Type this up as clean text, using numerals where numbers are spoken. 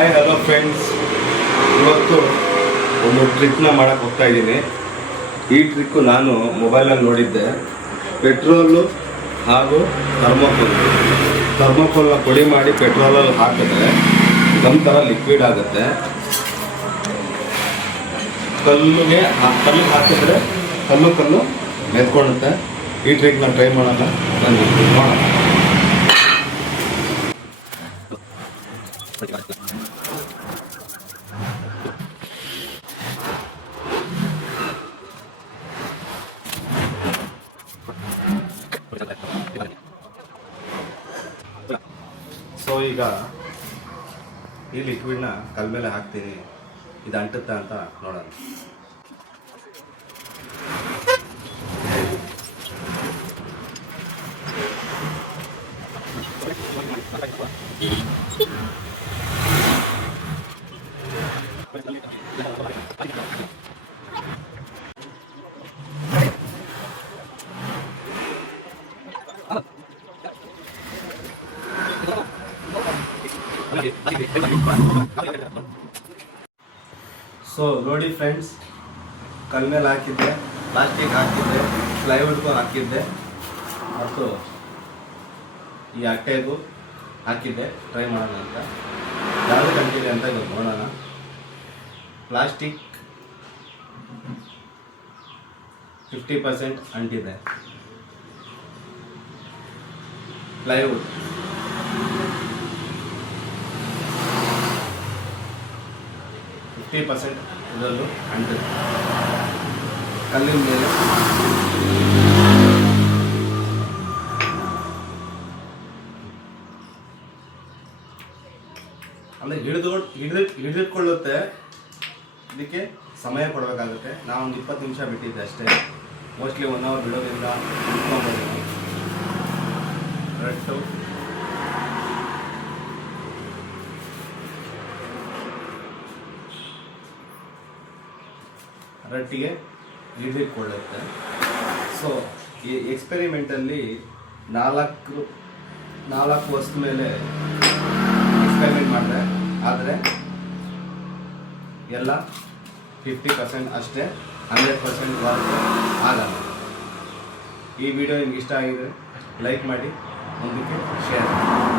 Hi hello friends, ಇವತ್ತು ಒಂದು ಟ್ರಿಕ್ನ ಮಾಡೋಕ್ಕೆ ಹೋಗ್ತಾ ಇದ್ದೀನಿ. ಈ ಟ್ರಿಕ್ಕು ನಾನು ಮೊಬೈಲಲ್ಲಿ ನೋಡಿದ್ದೆ. ಪೆಟ್ರೋಲು ಹಾಗೂ ಥರ್ಮೋಕೋಲ್ನ ಪುಡಿ ಮಾಡಿ ಪೆಟ್ರೋಲಲ್ಲಿ ಹಾಕಿದ್ರೆ ಗಮ್ ಥರ ಲಿಕ್ವಿಡ್ ಆಗುತ್ತೆ. ಕಲ್ಲಿಗೆ ಹಾಕಿದ್ರೆ ಕಲ್ಲು ಮೆತ್ಕೊಳ್ಳುತ್ತೆ. ಈ ಟ್ರಿಕ್ನ ಟ್ರೈ ಮಾಡೋಣ, ನಾನು ಮಾಡೋಣ. ಸೊ ಈಗ ಈ ಲಿಕ್ವಿಡ್ನ ಕಲ್ ಮೇಲೆ ಹಾಕ್ತೀನಿ. ಇದು ಅಂಟುತ್ತಾ ಅಂತ ನೋಡೋಣ. ಸೊ ನೋಡಿ ಫ್ರೆಂಡ್ಸ್, ಕಲ್ ಮೇಲೆ ಹಾಕಿದ್ದೆ, ಪ್ಲಾಸ್ಟಿಕ್ ಹಾಕಿದ್ದೆ, ಪ್ಲೈವುಡ್ಗೂ ಹಾಕಿದ್ದೆ ಮತ್ತು ಈ ಅಟ್ಟೆಗೂ ಹಾಕಿದ್ದೆ. ಟ್ರೈ ಮಾಡೋಣ ಅಂತ, ಯಾವುದು ಕಂಟಿದೆ ಅಂತ ಇವಾಗ ನೋಡೋಣ. ಪ್ಲಾಸ್ಟಿಕ್ 50% ಅಂಟಿದೆ, ಪ್ಲೈವುಡ್ 50% ಇದರಲ್ಲೂ ಅಂಟಿದೆ. ಕಲ್ಲಿನ ಮೇಲೆ ಅಂದರೆ ಹಿಡಿದುಕೊಳ್ಳುತ್ತೆ. ಇದಕ್ಕೆ ಸಮಯ ಕೊಡಬೇಕಾಗುತ್ತೆ. ನಾವು ಒಂದು 20 ನಿಮಿಷ ಬಿಟ್ಟಿದ್ದೆ ಅಷ್ಟೇ. ಮೋಸ್ಟ್ಲಿ 1 ಅವರ್ ಬಿಡೋದ್ರಿಂದ ರಟ್ಟು ರಟ್ಟಿಗೆ ಹಿಡಿದುಕೊಳ್ಳುತ್ತೆ. ಸೊ ಈ ಎಕ್ಸ್ಪೆರಿಮೆಂಟಲ್ಲಿ 4 ವಸ್ತು ಮೇಲೆ ಎಕ್ಸ್ಪೆರಿಮೆಂಟ್ ಮಾಡಿದೆ. ಆದರೆ ಎಲ್ಲ 50% ಅಷ್ಟೇ, 100% ವರ್ಕ್ ಆಗಲ್ಲ. ಈ ವಿಡಿಯೋ ನಿಮ್ಗೆ ಇಷ್ಟ ಆಗಿದ್ರೆ ಲೈಕ್ ಮಾಡಿ, ಮುಂದಕ್ಕೆ ಶೇರ್ ಮಾಡಿ.